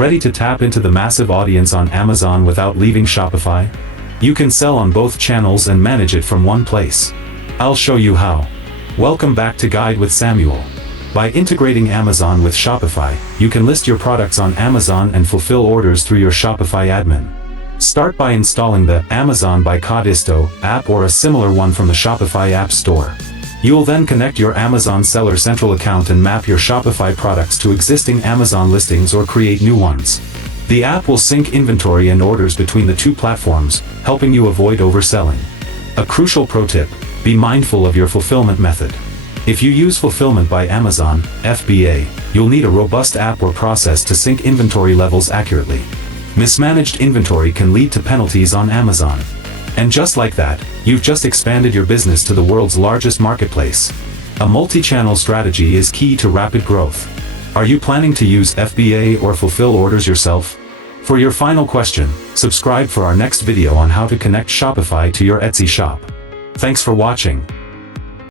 Ready to tap into the massive audience on Amazon without leaving Shopify? You can sell on both channels and manage it from one place. I'll show you how. Welcome back to Guide with Samuel. By integrating Amazon with Shopify, you can list your products on Amazon and fulfill orders through your Shopify admin. Start by installing the Amazon by Codisto app or a similar one from the Shopify App Store. You will then connect your Amazon Seller Central account and map your Shopify products to existing Amazon listings or create new ones. The app will sync inventory and orders between the two platforms, helping you avoid overselling. A crucial pro tip: be mindful of your fulfillment method. If you use Fulfillment by Amazon, FBA, you'll need a robust app or process to sync inventory levels accurately. Mismanaged inventory can lead to penalties on Amazon. And just like that, you've just expanded your business to the world's largest marketplace. A multi-channel strategy is key to rapid growth. Are you planning to use FBA or fulfill orders yourself? For your final question, subscribe for our next video on how to connect Shopify to your Etsy shop. Thanks for watching.